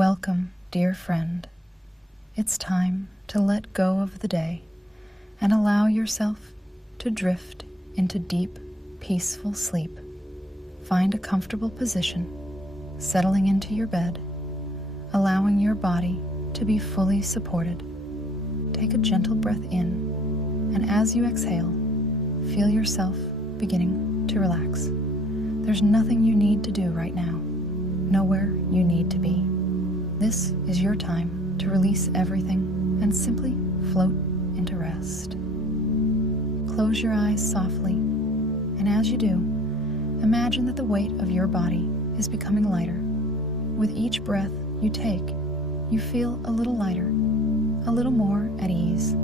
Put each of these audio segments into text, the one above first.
Welcome, dear friend. It's time to let go of the day and allow yourself to drift into deep, peaceful sleep. Find a comfortable position, settling into your bed, allowing your body to be fully supported. Take a gentle breath in, and as you exhale, feel yourself beginning to relax. There's nothing you need to do right now, nowhere you need to be. This is your time to release everything and simply float into rest. Close your eyes softly, and as you do, imagine that the weight of your body is becoming lighter. With each breath you take, you feel a little lighter, a little more at ease,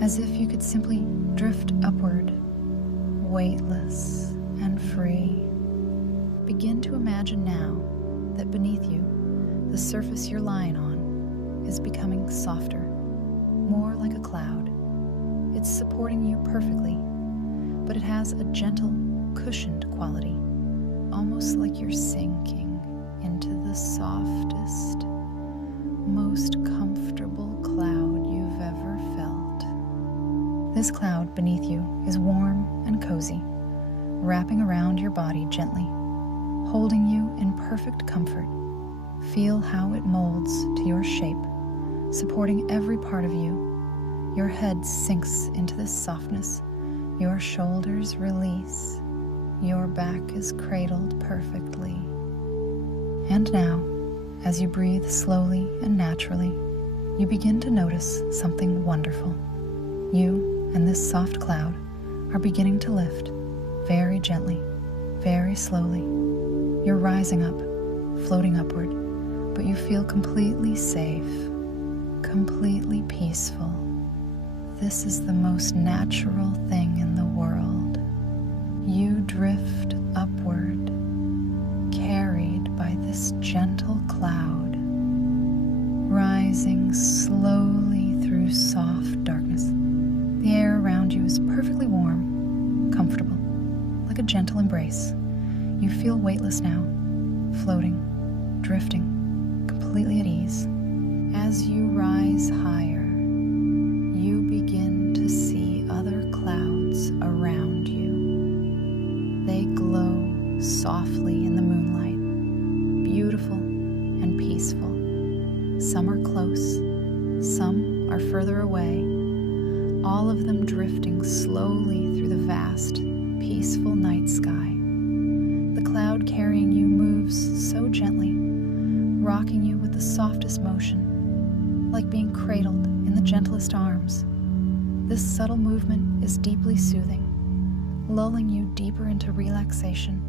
as if you could simply drift upward, weightless and free. Begin to imagine now that beneath you, the surface you're lying on is becoming softer, more like a cloud. It's supporting you perfectly, but it has a gentle, cushioned quality, almost like you're sinking into the softest, most comfortable cloud you've ever felt. This cloud beneath you is warm and cozy, wrapping around your body gently, holding you in perfect comfort. Feel how it molds to your shape, supporting every part of you. Your head sinks into this softness, your shoulders release, your back is cradled perfectly. And now, as you breathe slowly and naturally, you begin to notice something wonderful. You and this soft cloud are beginning to lift, very gently, very slowly. You're rising up, floating upward, but you feel completely safe, completely peaceful. This is the most natural thing in the world. You drift upward, carried by this gentle cloud, rising slowly through soft darkness. The air around you is perfectly warm, comfortable, like a gentle embrace. You feel weightless now, floating, drifting, completely at ease. As you rise higher, you begin to see other clouds around you. They glow softly in the moonlight, beautiful and peaceful. Some are close, some are further away, all of them drifting slowly through the vast, peaceful night sky. The cloud carrying you moves so gently, rocking you with the softest motion, like being cradled in the gentlest arms. This subtle movement is deeply soothing, lulling you deeper into relaxation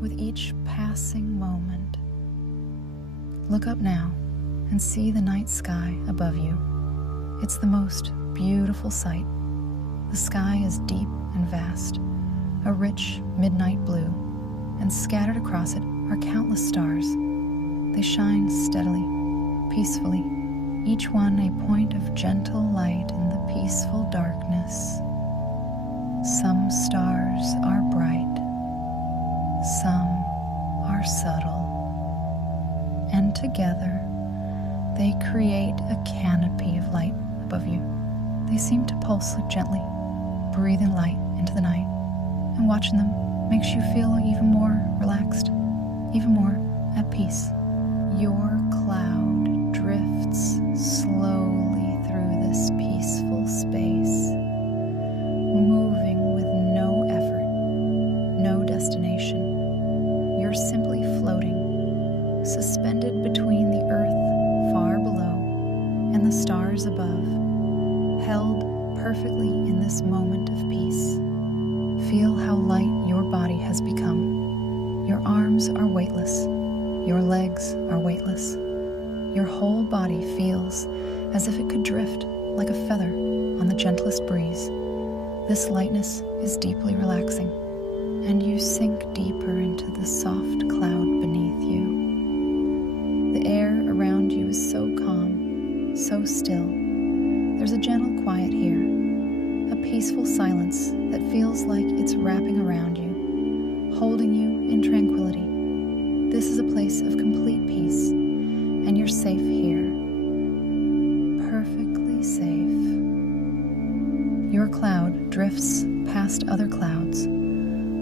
with each passing moment. Look up now and see the night sky above you. It's the most beautiful sight. The sky is deep and vast, a rich midnight blue, and scattered across it are countless stars. They shine steadily, peacefully, each one a point of gentle light in the peaceful darkness. Some stars are bright, some are subtle, and together they create a canopy of light above you. They seem to pulse gently, breathing light into the night, and watching them makes you feel even more relaxed, even more at peace. Your cloud drifts slowly through this peaceful space, moving with no effort, no destination. You're simply floating, suspended between the earth far below and the stars above, held perfectly in this moment of peace. Feel how light your body has become. Your arms are weightless. Your legs are weightless. Your whole body feels as if it could drift like a feather on the gentlest breeze. This lightness is deeply relaxing, and you sink deeper into the soft cloud beneath you. The air around you is so calm, so still. There's a gentle quiet here, a peaceful silence that feels like it's wrapping around you, holding you in tranquility. This is a place of complete peace, and you're safe here. Perfectly safe. Your cloud drifts past other clouds,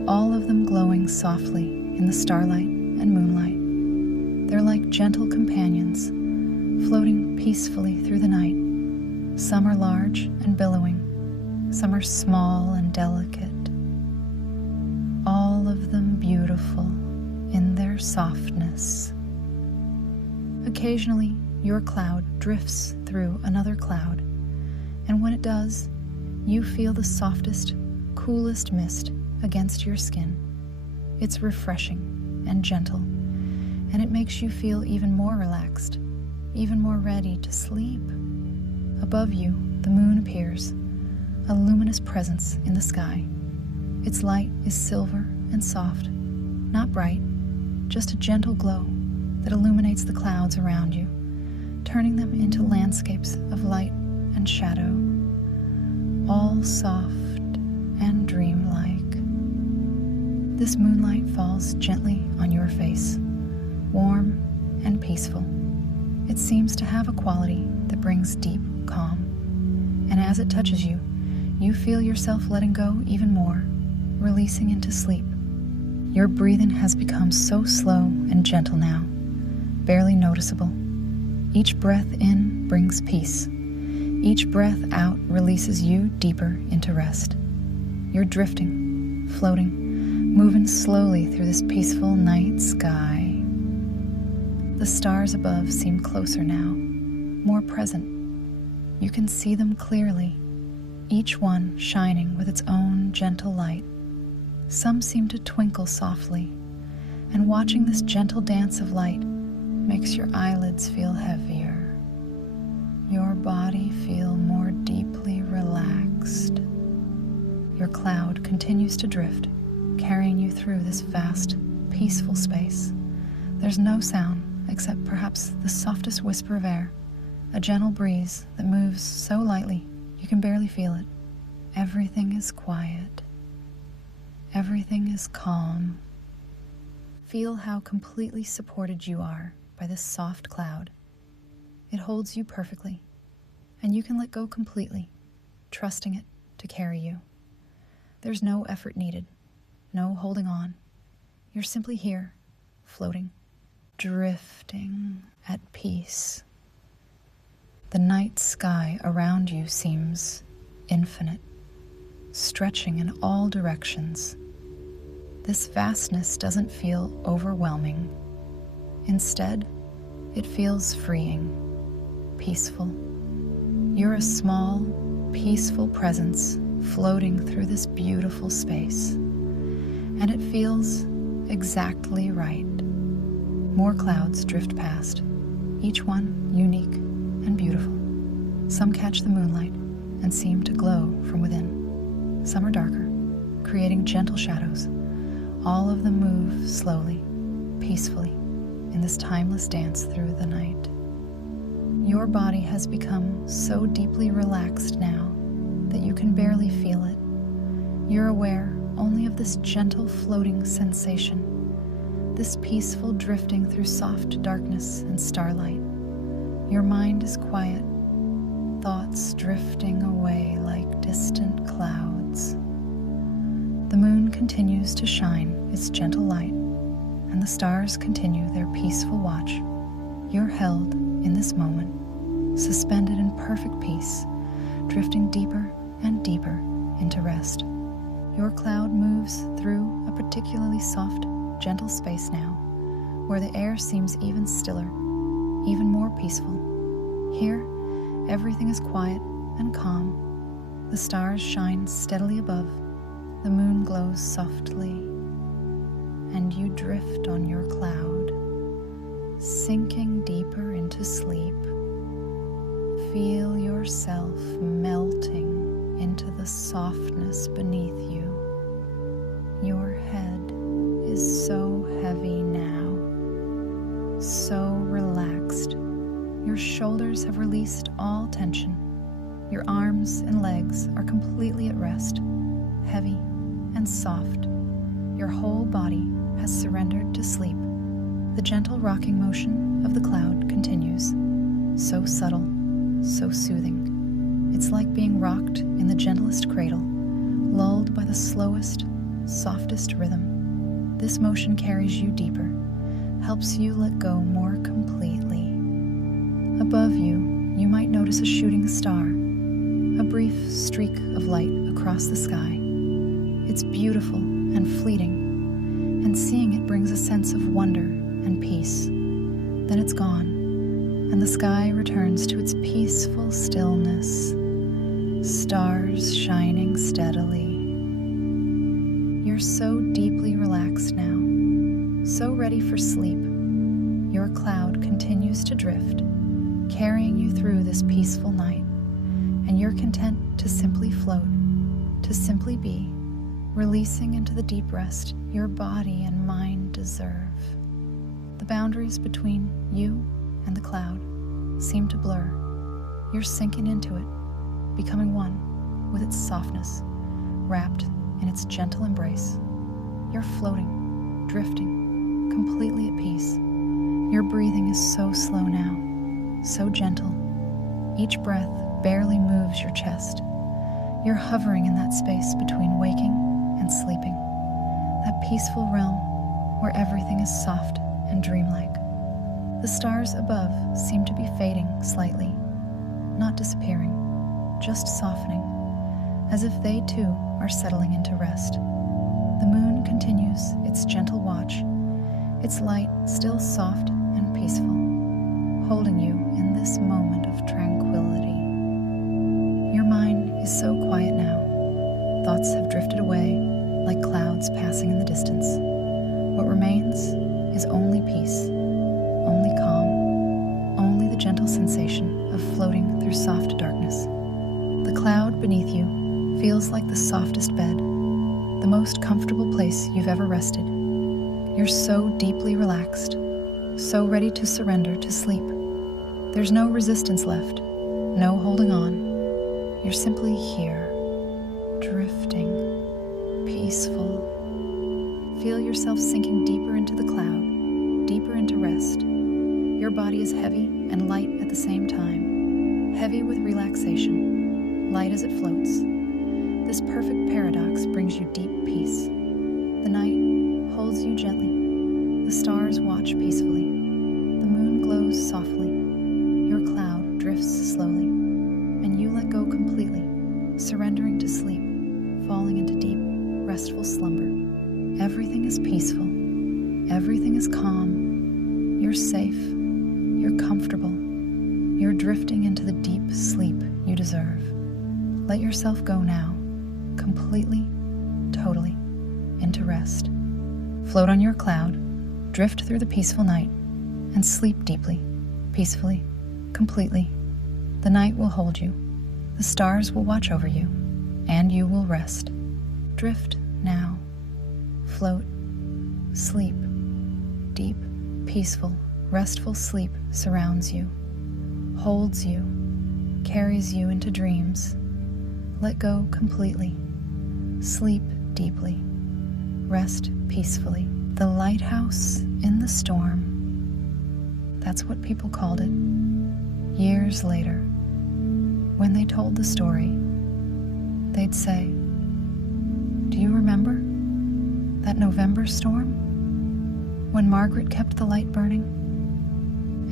all of them glowing softly in the starlight and moonlight. They're like gentle companions, floating peacefully through the night. Some are large and billowing, some are small and delicate, all of them beautiful in their softness. Occasionally, your cloud drifts through another cloud, and when it does, you feel the softest, coolest mist against your skin. It's refreshing and gentle, and it makes you feel even more relaxed, even more ready to sleep. Above you, the moon appears, a luminous presence in the sky. Its light is silver and soft, not bright, just a gentle glow that illuminates the clouds around you, turning them into landscapes of light and shadow, all soft and dreamlike. This moonlight falls gently on your face, warm and peaceful. It seems to have a quality that brings deep calm, and as it touches you, you feel yourself letting go even more, releasing into sleep. Your breathing has become so slow and gentle now, barely noticeable. Each breath in brings peace. Each breath out releases you deeper into rest. You're drifting, floating, moving slowly through this peaceful night sky. The stars above seem closer now, more present. You can see them clearly, each one shining with its own gentle light. Some seem to twinkle softly, and watching this gentle dance of light makes your eyelids feel heavier, your body feel more deeply relaxed. Your cloud continues to drift, carrying you through this vast, peaceful space. There's no sound except perhaps the softest whisper of air, a gentle breeze that moves so lightly you can barely feel it. Everything is quiet. Everything is calm. Feel how completely supported you are by this soft cloud. It holds you perfectly, and you can let go completely, trusting it to carry you. There's no effort needed, no holding on. You're simply here, floating, drifting at peace. The night sky around you seems infinite, stretching in all directions. This vastness doesn't feel overwhelming. Instead, it feels freeing, peaceful. You're a small, peaceful presence floating through this beautiful space, and it feels exactly right. More clouds drift past, each one unique and beautiful. Some catch the moonlight and seem to glow from within. Some are darker, creating gentle shadows. All of them move slowly, peacefully, in this timeless dance through the night. Your body has become so deeply relaxed now that you can barely feel it. You're aware only of this gentle floating sensation, this peaceful drifting through soft darkness and starlight. Your mind is quiet, thoughts drifting away like distant clouds. The moon continues to shine its gentle light, and the stars continue their peaceful watch. You're held in this moment, suspended in perfect peace, drifting deeper and deeper into rest. Your cloud moves through a particularly soft, gentle space now, where the air seems even stiller, even more peaceful. Here, everything is quiet and calm. The stars shine steadily above, the moon glows softly, and you drift on your cloud, sinking deeper into sleep. Feel yourself melting into the softness beneath you. Your head is so heavy now, so relaxed. Your shoulders have released all tension. Your arms and legs are completely at rest, heavy and soft. Your whole body has surrendered to sleep. The gentle rocking motion of the cloud continues, so subtle, so soothing. It's like being rocked in the gentlest cradle, lulled by the slowest, softest rhythm. This motion carries you deeper, helps you let go more completely. Above you, you might notice a shooting star, a brief streak of light across the sky. It's beautiful and fleeting, and seeing it brings a sense of wonder and peace. Then it's gone, and the sky returns to its peaceful stillness, stars shining steadily. You're so deeply relaxed now, so ready for sleep. Your cloud continues to drift, carrying you through this peaceful night, and you're content to simply float, to simply be, releasing into the deep rest your body and mind deserve. The boundaries between you and the cloud seem to blur. You're sinking into it, becoming one with its softness, wrapped in its gentle embrace. You're floating, drifting, completely at peace. Your breathing is so slow now, so gentle. Each breath barely moves your chest. You're hovering in that space between waking and sleeping, that peaceful realm where everything is soft and dreamlike. The stars above seem to be fading slightly, not disappearing, just softening, as if they too are settling into rest. The moon continues its gentle watch, its light still soft and peaceful, holding you in this moment of tranquility. Your mind is so quiet now. Thoughts have drifted away like clouds passing in the distance. What remains is only peace, only calm, only the gentle sensation of floating through soft darkness. The cloud beneath you feels like the softest bed, the most comfortable place you've ever rested. You're so deeply relaxed, so ready to surrender to sleep. There's no resistance left, no holding on. You're simply here, drifting, peaceful. Feel yourself sinking deeper into the cloud, deeper into rest. Your body is heavy and light at the same time, heavy with relaxation, light as it floats. This perfect paradox brings you deep peace. The night holds you gently. The stars watch peacefully. The moon glows softly. Your cloud drifts slowly, and you let go completely, surrendering to sleep, falling into deep, restful slumber. Everything is peaceful. Everything is calm. You're safe. You're comfortable. You're drifting into the deep sleep you deserve. Let yourself go now, completely, totally, into rest. Float on your cloud, drift through the peaceful night, and sleep deeply, peacefully, completely. The night will hold you. The stars will watch over you, and you will rest. Drift now. Float. Sleep. Deep, peaceful, restful sleep surrounds you, holds you, carries you into dreams. Let go completely. Sleep deeply. Rest peacefully. The lighthouse in the storm. That's what people called it. Years later, when they told the story, they'd say, "Do you remember that November storm? When Margaret kept the light burning,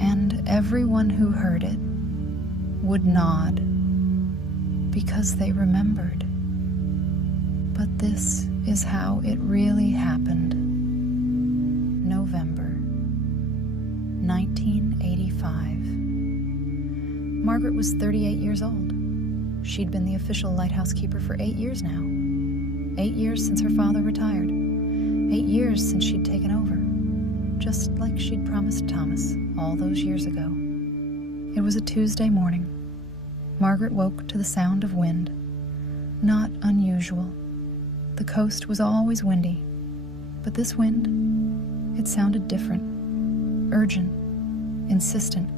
and everyone who heard it would nod because they remembered. But this is how it really happened. November 1985. Margaret was 38 years old. She'd been the official lighthouse keeper for 8 years now. 8 years since her father retired. 8 years since she'd taken over. Just like she'd promised Thomas all those years ago. It was a Tuesday morning. Margaret woke to the sound of wind. Not unusual. The coast was always windy, but this wind, it sounded different, urgent, insistent.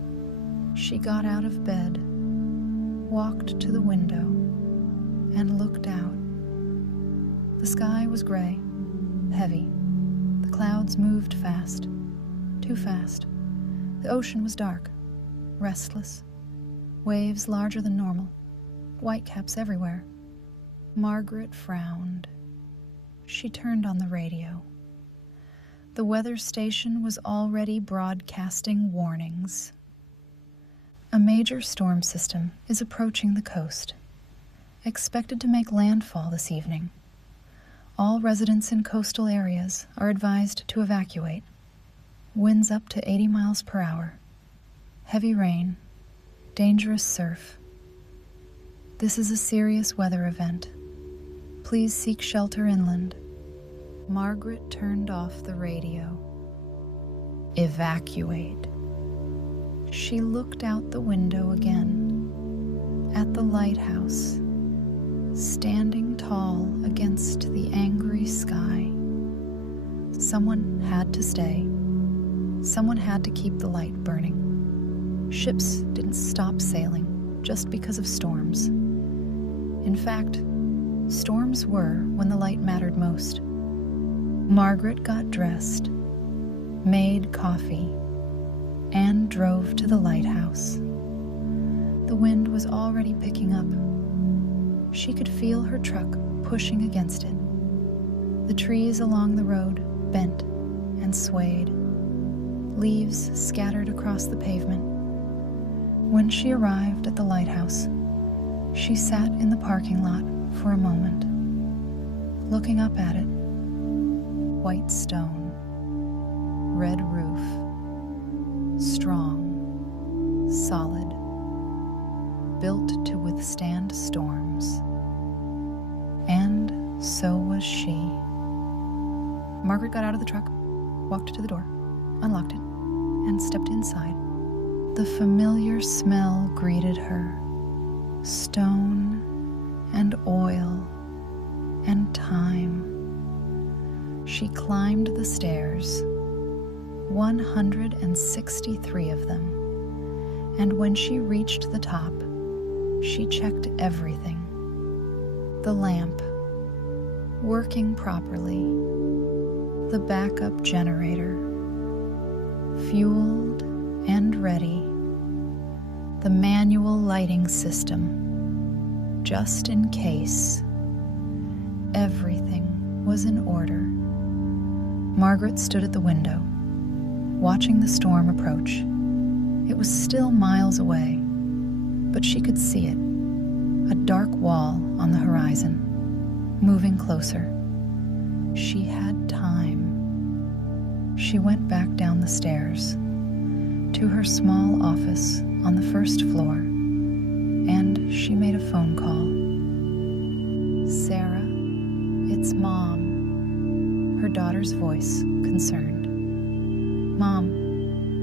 She got out of bed, walked to the window, and looked out. The sky was gray, heavy. The clouds moved fast, too fast. The ocean was dark, restless, waves larger than normal, whitecaps everywhere. Margaret frowned. She turned on the radio. The weather station was already broadcasting warnings. A major storm system is approaching the coast, expected to make landfall this evening. All residents in coastal areas are advised to evacuate. Winds up to 80 miles per hour. Heavy rain. Dangerous surf. This is a serious weather event. Please seek shelter inland. Margaret turned off the radio. Evacuate. She looked out the window again, at the lighthouse, standing tall against the angry sky. Someone had to stay. Someone had to keep the light burning. Ships didn't stop sailing just because of storms. In fact, storms were when the light mattered most. Margaret got dressed, made coffee, and drove to the lighthouse. The wind was already picking up. She could feel her truck pushing against it. The trees along the road bent and swayed. Leaves scattered across the pavement. When she arrived at the lighthouse, she sat in the parking lot for a moment, looking up at it. White stone, red roof, strong, solid, built to withstand storms. And so was she. Margaret got out of the truck, walked to the door, unlocked it, and stepped inside. The familiar smell greeted her. Stone and oil and time. She climbed the stairs, 163 of them, and when she reached the top, she checked everything. The lamp, working properly. The backup generator, fueled and ready. The manual lighting system, just in case. Everything was in order. Margaret stood at the window, watching the storm approach. It was still miles away, but she could see it, a dark wall on the horizon, moving closer. She had time. She went back down the stairs to her small office on the first floor, and she made a phone call. Sarah, it's Mom. Her daughter's voice, concerned. Mom,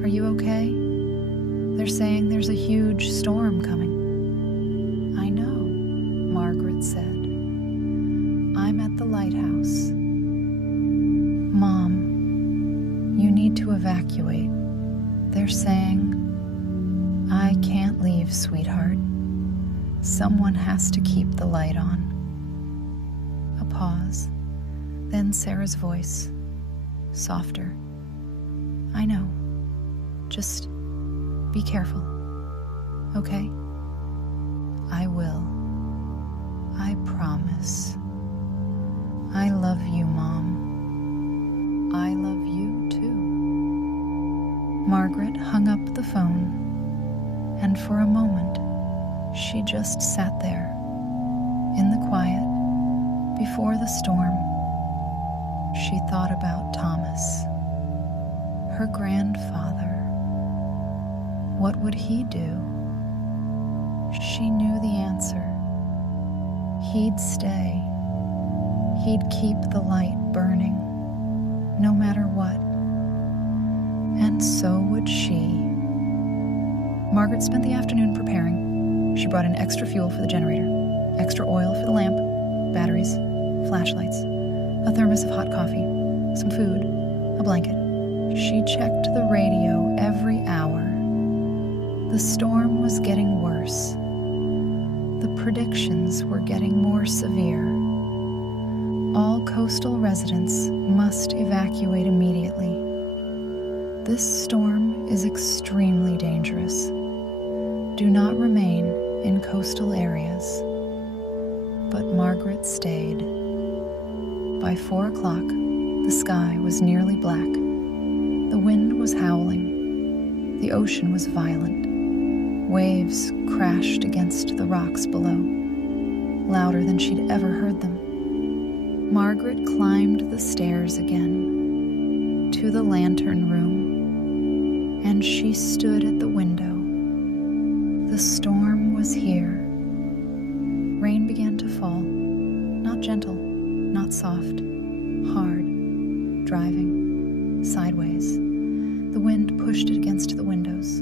are you okay? They're saying there's a huge storm coming. I know, Margaret said. I'm at the lighthouse. Mom, you need to evacuate. They're saying, I can't leave, sweetheart. Someone has to keep the light on. A pause. Then Sarah's voice, softer. I know. Just be careful, okay? I will. I promise. I love you, Mom. I love you, too. Margaret hung up the phone, and for a moment, she just sat there, in the quiet, before the storm. She thought about Thomas, her grandfather. What would he do? She knew the answer. He'd stay. He'd keep the light burning, no matter what. And so would she. Margaret spent the afternoon preparing. She brought in extra fuel for the generator, extra oil for the lamp, batteries, flashlights, a thermos of hot coffee, some food, a blanket. She checked the radio every hour. The storm was getting worse. The predictions were getting more severe. All coastal residents must evacuate immediately. The This storm is extremely dangerous. Do not remain in coastal areas. But Margaret stayed. By 4 o'clock, the sky was nearly black. The wind was howling. The ocean was violent. Waves crashed against the rocks below, louder than she'd ever heard them. Margaret climbed the stairs again to the lantern room, and she stood at the window. The storm was here. Rain began to fall, not gentle, not soft, hard, driving, sideways. The wind pushed it against the windows,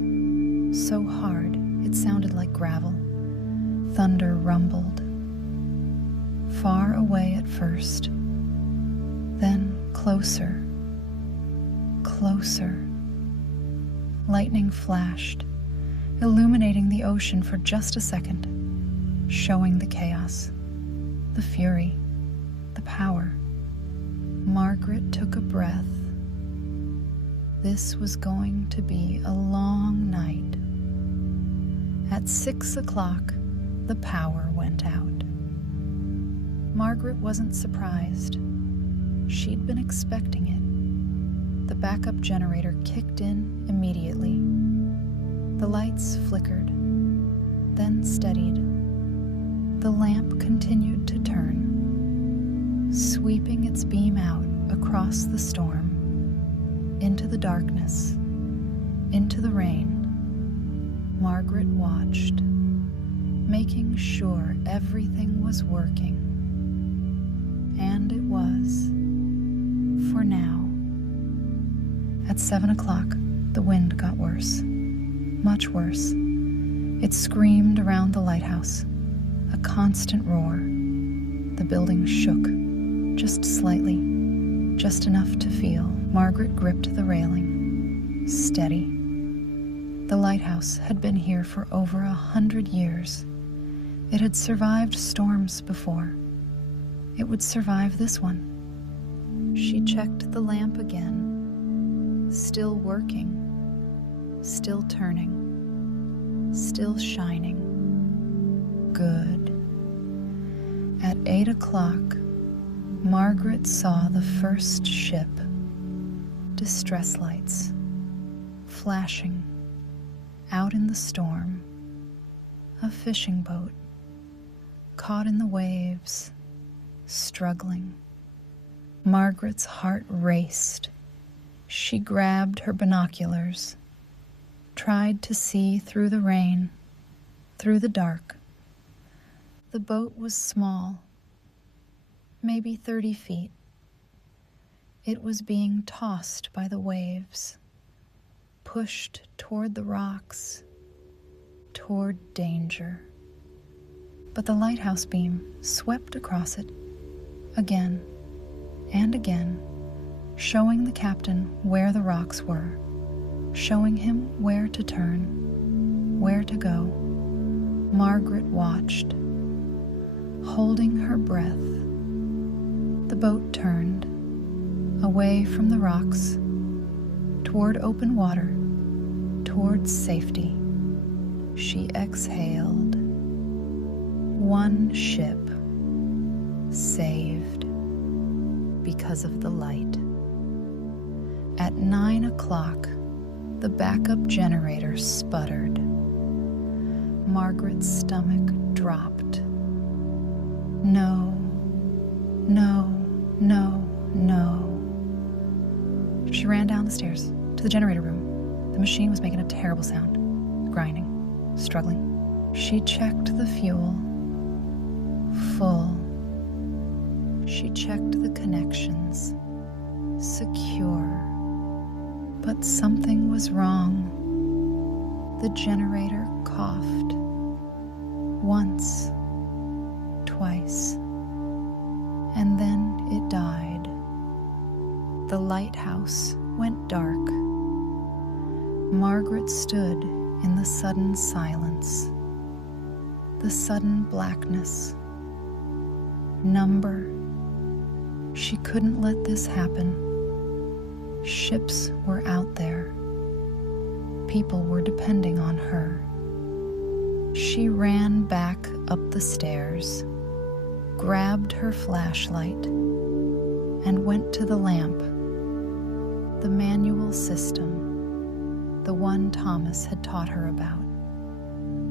so hard it sounded like gravel. Thunder rumbled, far away at first, then closer, closer. Lightning flashed, illuminating the ocean for just a second, showing the chaos, the fury, the power. Margaret took a breath. This was going to be a long night. At 6 o'clock, the power went out. Margaret wasn't surprised. She'd been expecting it. The backup generator kicked in immediately. The lights flickered, then steadied. The lamp continued to turn, sweeping its beam out across the storm, into the darkness, into the rain. Margaret watched, making sure everything was working. And it was, for now. At 7 o'clock, the wind got worse, much worse. It screamed around the lighthouse, a constant roar. The building shook, just slightly, just enough to feel. Margaret gripped the railing, steady. The lighthouse had been here for over 100 years. It had survived storms before. It would survive this one. She checked the lamp again, still working, still turning, still shining. Good. At 8 o'clock, Margaret saw the first ship, distress lights, flashing out in the storm. A fishing boat, caught in the waves, struggling. Margaret's heart raced. She grabbed her binoculars, tried to see through the rain, through the dark. The boat was small, maybe 30 feet. It was being tossed by the waves, pushed toward the rocks, toward danger. But the lighthouse beam swept across it, again and again, showing the captain where the rocks were, showing him where to turn, where to go. Margaret watched, holding her breath. The boat turned, away from the rocks, toward open water, towards safety. She exhaled. One ship saved because of the light. At 9 o'clock, the backup generator sputtered. Margaret's stomach dropped. No, no, no, no. She ran down the stairs to the generator room. The machine was making a terrible sound, grinding, struggling. She checked the fuel. Full. She checked the connections. Secure. But something was wrong. The generator coughed. Once. Twice. And then it died. The lighthouse went dark. Margaret stood in the sudden silence, the sudden blackness. Number. She couldn't let this happen. Ships were out there. people were depending on her. She ran back up the stairs, grabbed her flashlight, and went to the lamp. The manual system, the one Thomas had taught her about,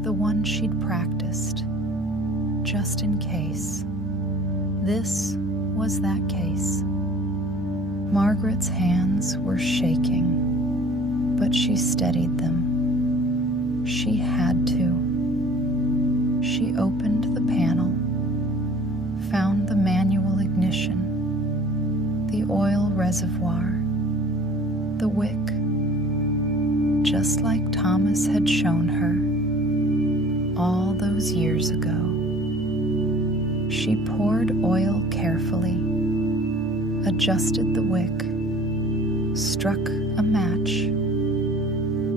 the one she'd practiced, just in case. This was that case. Margaret's hands were shaking, but she steadied them. She had to. She opened the panel, found the manual ignition, the oil reservoir, the wick, just like Thomas had shown her all those years ago. She poured oil carefully, adjusted the wick, struck a match.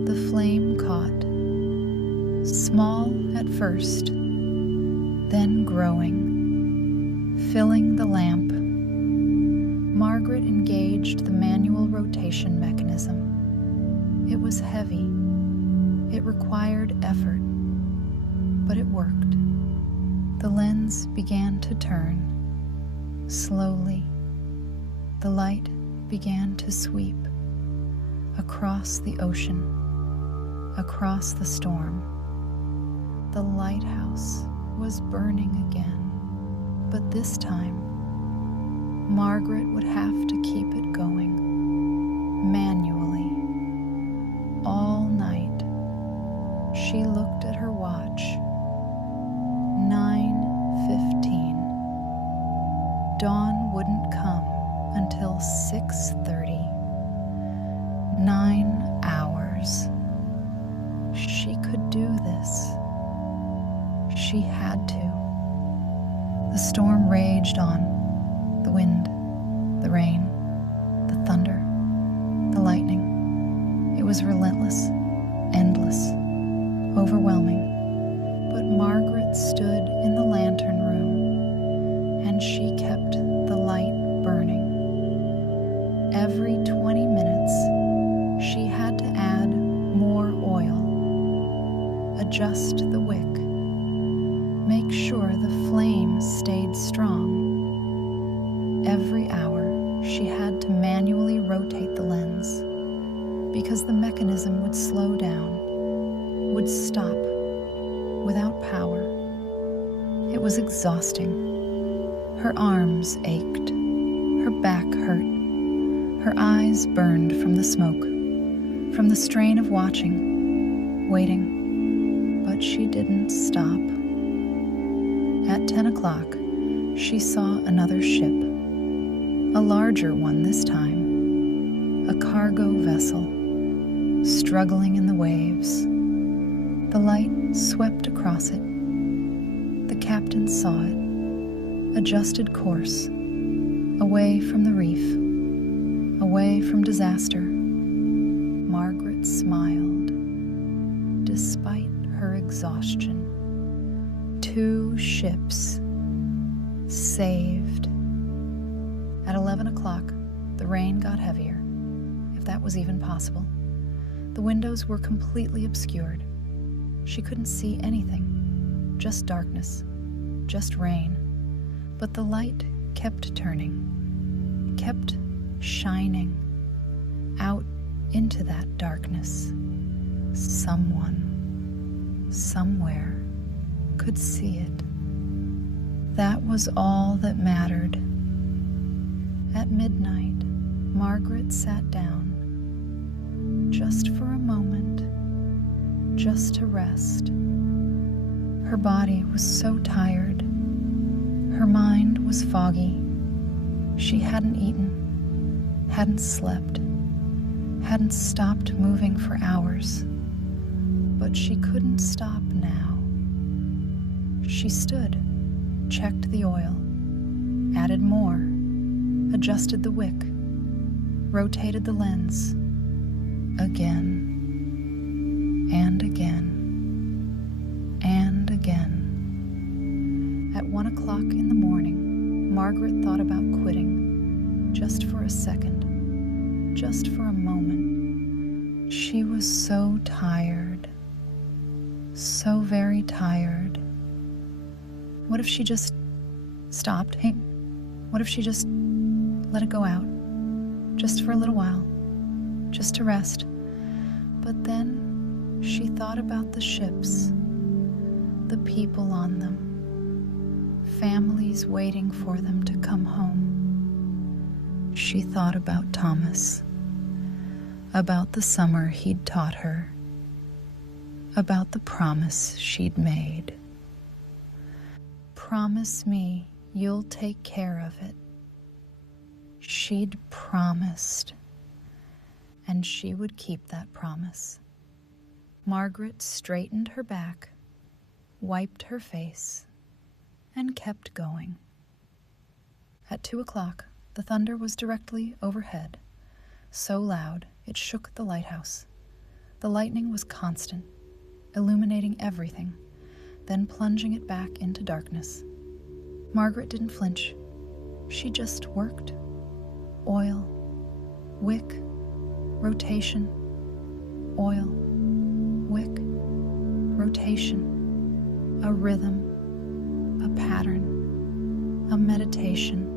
The flame caught, small at first, then growing, filling the lamp. Margaret engaged the manual rotation mechanism. It was heavy. It required effort, but it worked. The lens began to turn. Slowly, the light began to sweep across the ocean, across the storm. The lighthouse was burning again, but this time, Margaret would have to keep it going, manually, all night. She looked at her watch. 9:15. Dawn wouldn't come until 6:30. 9 hours. She could do this. She had to. The storm raged on. The wind, the rain, the thunder, the lightning. It was relentless, endless, overwhelming. But Margaret stood in the lantern room, and she kept the light burning. Every 20 minutes, she had to add more oil, adjust the wick, make sure the flame stayed strong. Every hour, she had to manually rotate the lens, because the mechanism would slow down, would stop, without power. It was exhausting. Her arms ached, her back hurt, her eyes burned from the smoke, from the strain of watching, waiting, but she didn't stop. At 10 o'clock, she saw another ship, a larger one this time, a cargo vessel, struggling in the waves. The light swept across it. The captain saw it, adjusted course, away from the reef, away from disaster. Margaret smiled, despite her exhaustion. 2 ships saved. At 11 o'clock, the rain got heavier, if that was even possible. The windows were completely obscured. She couldn't see anything, just darkness, just rain. But the light kept turning, kept shining out into that darkness. Someone, somewhere, could see it. That was all that mattered. At midnight, Margaret sat down, just for a moment, just to rest. Her body was so tired. Her mind was foggy. She hadn't eaten, hadn't slept, hadn't stopped moving for hours. But she couldn't stop now. She stood, checked the oil, added more, adjusted the wick, rotated the lens, again, and again, and again. At 1 o'clock in the morning, Margaret thought about quitting, just for a second, just for a moment. She was so tired, so very tired. What if she just stopped? Hey, what if she just let it go out? Just for a little while, just to rest. But then she thought about the ships, the people on them, families waiting for them to come home. She thought about Thomas, about the summer he'd taught her, about the promise she'd made. Promise me you'll take care of it. She'd promised, and she would keep that promise. Margaret straightened her back, wiped her face, and kept going. At 2 o'clock, the thunder was directly overhead, so loud it shook the lighthouse. The lightning was constant, illuminating everything, then plunging it back into darkness. Margaret didn't flinch. She just worked. Oil, wick, rotation, oil, wick, rotation, a rhythm, a pattern, a meditation.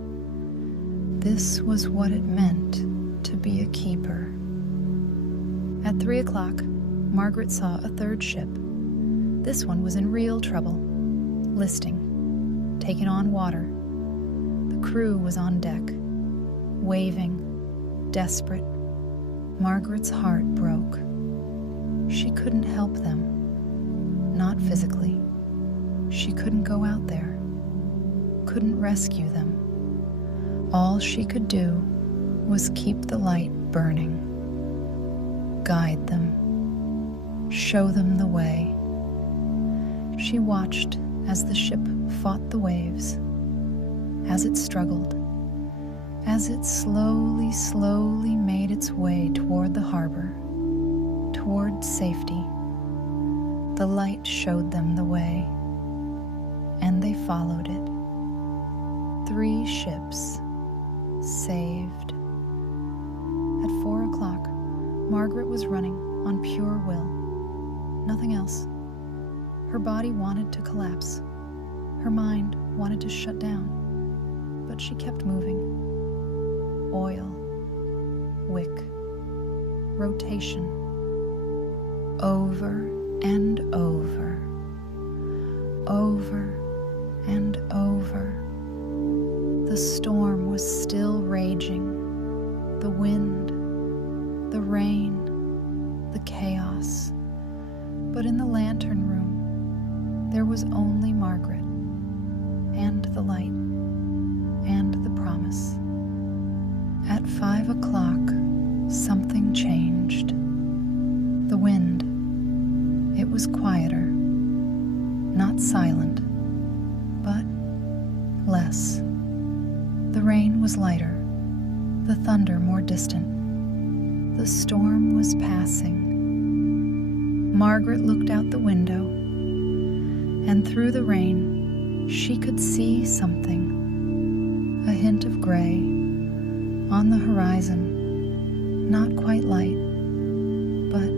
This was what it meant to be a keeper. At 3 o'clock, Margaret saw a third ship. This one was in real trouble, listing, taking on water. The crew was on deck, waving, desperate. Margaret's heart broke. She couldn't help them, not physically. She couldn't go out there, couldn't rescue them. All she could do was keep the light burning, guide them, show them the way. She watched as the ship fought the waves, as it struggled, as it slowly made its way toward the harbor, toward safety. The light showed them the way, and they followed it. 3 ships saved. At 4 o'clock, Margaret was running on pure will, nothing else. Her body wanted to collapse. Her mind wanted to shut down, but she kept moving. Oil, wick, rotation, over and over, over and over. The storm was still raging, the wind, the rain, the chaos. But in the lantern room, there was only Margaret, and the light, and the promise. At 5 o'clock, something changed. The wind, it was quieter, not silent, but less. The rain was lighter, the thunder more distant. The storm was passing. Margaret looked out the window, and through the rain, she could see something, a hint of gray on the horizon, not quite light, but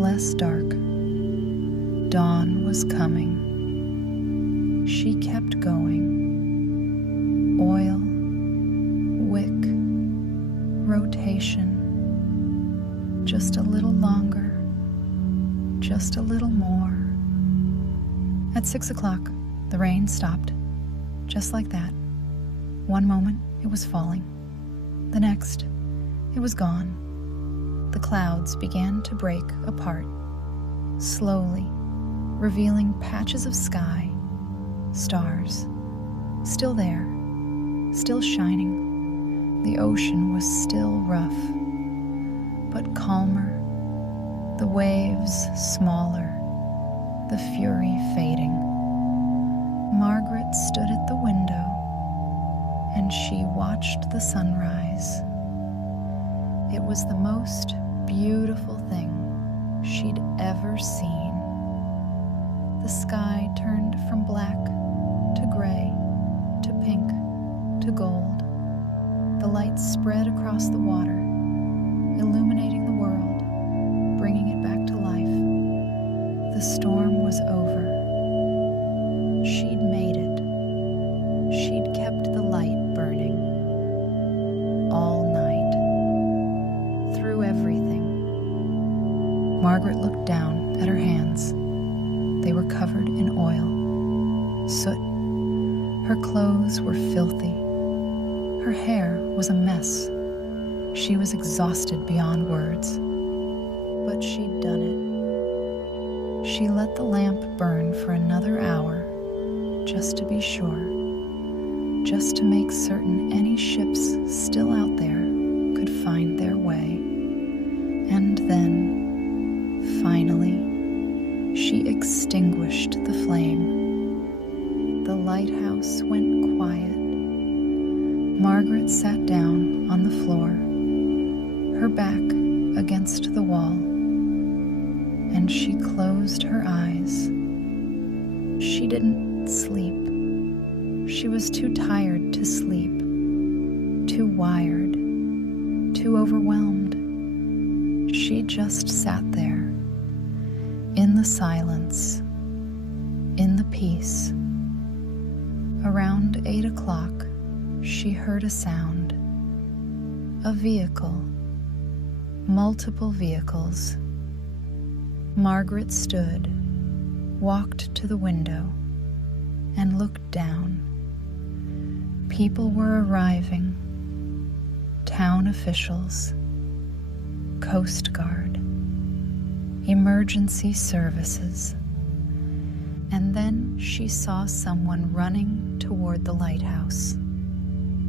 less dark. Dawn was coming. She kept going. Oil, wick, rotation. Just a little longer, just a little more. At 6 o'clock, the rain stopped, just like that. One moment, it was falling. The next, it was gone. The clouds began to break apart, slowly, revealing patches of sky, stars, still there, still shining. The ocean was still rough, but calmer, the waves smaller, the fury fading. Margaret stood at the window, and she watched the sunrise. It was the most beautiful thing she'd ever seen. The sky turned from black to gray to pink to gold. The light spread across the water, illuminating the world, bringing it back to life. The storm was over. She'd made it. She'd kept the light burning. All night. Through everything. Margaret looked down at her hands. They were covered in oil, soot. Her clothes were filthy. Her hair was a mess. She was exhausted beyond words. But she'd done it. She let the lamp burn for another hour, just to be sure. Just to make certain any ships still out there could find their way. And then, finally, she extinguished the flame. The lighthouse went quiet. Margaret sat down on the floor, her back against the wall, and she closed her eyes. She didn't sleep. She was too tired to sleep, too wired, too overwhelmed. She just sat there, in the silence, in the peace. Around 8 o'clock, she heard a sound. A vehicle. Multiple vehicles. Margaret stood, walked to the window, and looked down. People were arriving. Town officials. Coast Guard. Emergency services. And then she saw someone running toward the lighthouse.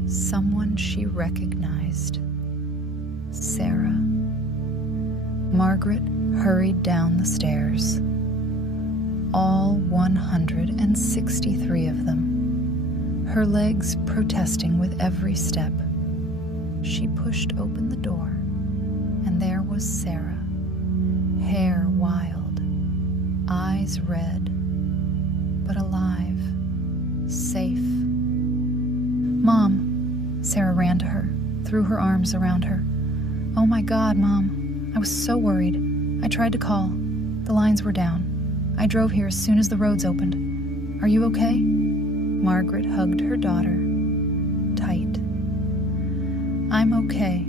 Someone she recognized. Sarah. Margaret hurried down the stairs. All 163 of them, her legs protesting with every step. She pushed open the door, and there was Sarah, hair wild, eyes red, but alive, safe. "Mom," Sarah ran to her, threw her arms around her. "Oh my God, Mom, I was so worried. I tried to call. The lines were down. I drove here as soon as the roads opened. Are you okay?" Margaret hugged her daughter tight. "I'm okay.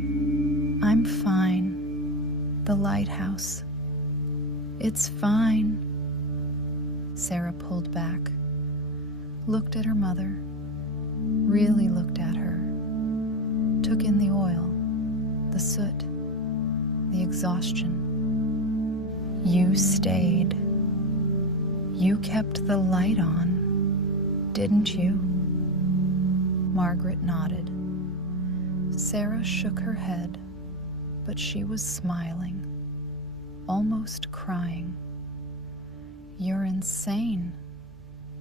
I'm fine. The lighthouse. It's fine." Sarah pulled back, looked at her mother, really looked at her, took in the oil, the soot, the exhaustion. "You stayed. You kept the light on, didn't you?" Margaret nodded. Sarah shook her head, but she was smiling, almost crying. "You're insane.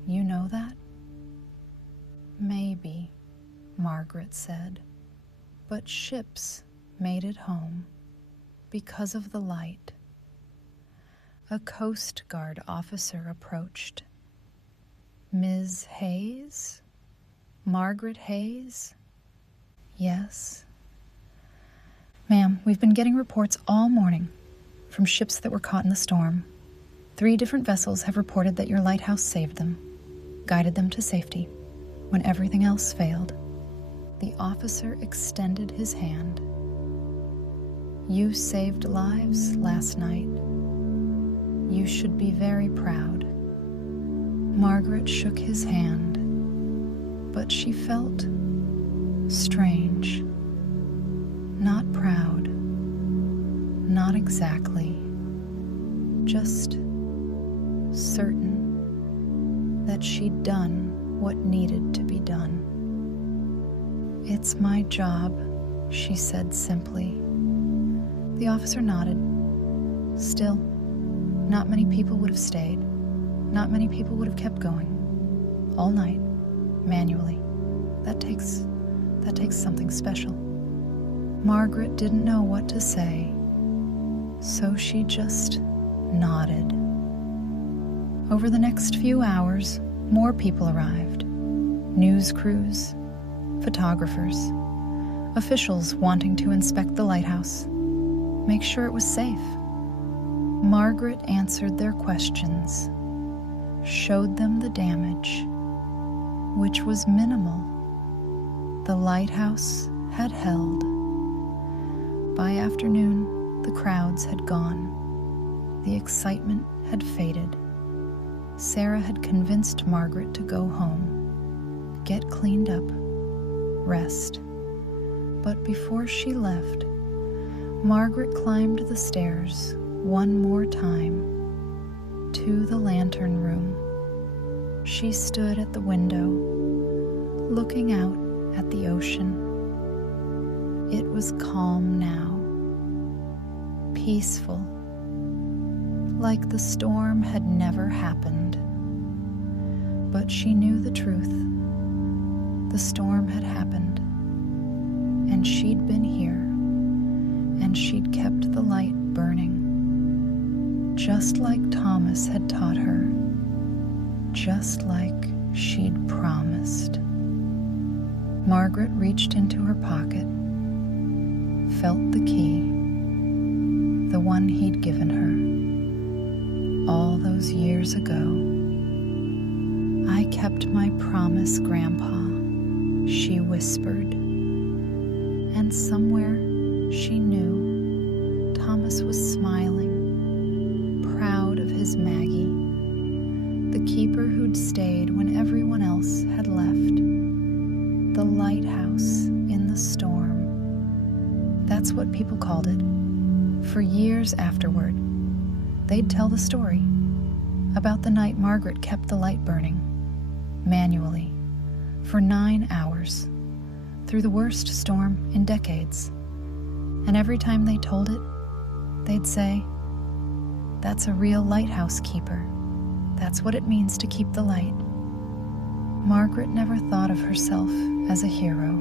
You know that?" "Maybe," Margaret said, "but ships made it home because of the light." A Coast Guard officer approached. "Ms. Hayes? Margaret Hayes?" "Yes." "Ma'am, we've been getting reports all morning from ships that were caught in the storm. 3 different vessels have reported that your lighthouse saved them, guided them to safety, when everything else failed." The officer extended his hand. "You saved lives last night. You should be very proud." Margaret shook his hand, but she felt strange. Not proud. Not exactly. Just certain that she'd done what needed to be done. "It's my job," she said simply. The officer nodded. Still, not many people would have stayed. Not many people would have kept going. All night, manually. That takes something special. Margaret didn't know what to say, so she just nodded. Over the next few hours, more people arrived. News crews, photographers, officials wanting to inspect the lighthouse, make sure it was safe, Margaret answered their questions, showed them the damage, which was minimal. The lighthouse had held. By afternoon, the crowds had gone. The excitement had faded. Sarah had convinced Margaret to go home, get cleaned up, rest. But before she left, Margaret climbed the stairs one more time to the lantern room. She stood at the window, looking out at the ocean. It was calm now, peaceful, like the storm had never happened. But she knew the truth. The storm had happened, and she'd been here, and she'd kept the light burning, just like Thomas had taught her, just like she'd promised. Margaret reached into her pocket, felt the key, the one he'd given her all those years ago. "I kept my promise, Grandpa," she whispered. And somewhere she knew Thomas was smiling, proud of his Maggie, the keeper who'd stayed when everyone else had left. The lighthouse in the storm. That's what people called it. For years afterward, they'd tell the story about the night Margaret kept the light burning, manually, for 9 hours, through the worst storm in decades. And every time they told it, they'd say, "That's a real lighthouse keeper. That's what it means to keep the light." Margaret never thought of herself as a hero.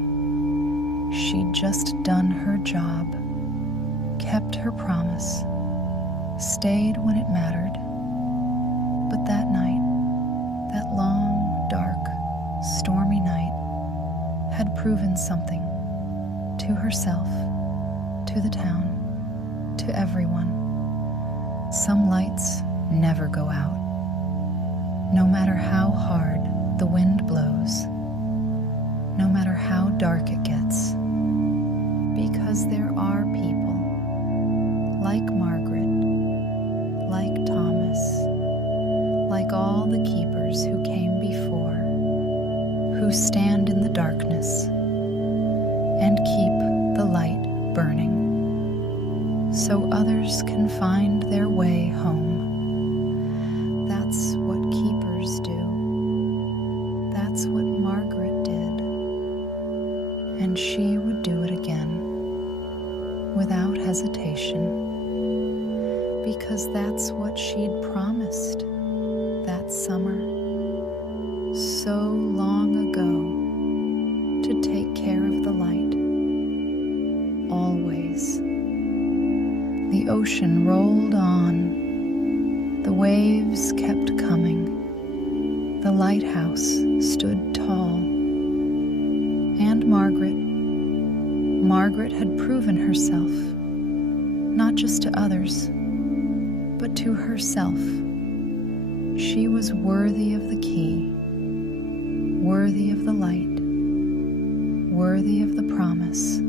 She'd just done her job, kept her promise, stayed when it mattered. But that night, that long, dark, stormy night, had proven something to herself, to the town, to everyone. Some lights never go out, no matter how hard the wind blows, no matter how dark it gets, because there are people like Margaret, like Thomas, like all the keepers who came before, who stand in the darkness and keep the light burning, so others can find their way home. That's what keepers do. That's what Margaret did. And she would do it again, without hesitation, because that's what she'd promised that summer, so long ago, to take care of the light, always. The ocean rolled on, the waves kept coming, the lighthouse stood tall, and Margaret had proven herself, not just to others, but to herself. She was worthy of the key, worthy of the light, worthy of the promise.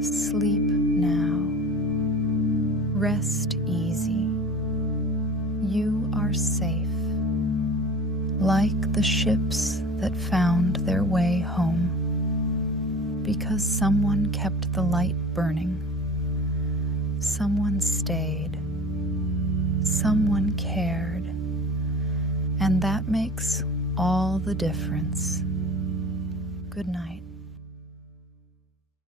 Sleep now. Rest easy. You are safe, like the ships that found their way home, because someone kept the light burning. Someone stayed. Someone cared. And that makes all the difference. Good night.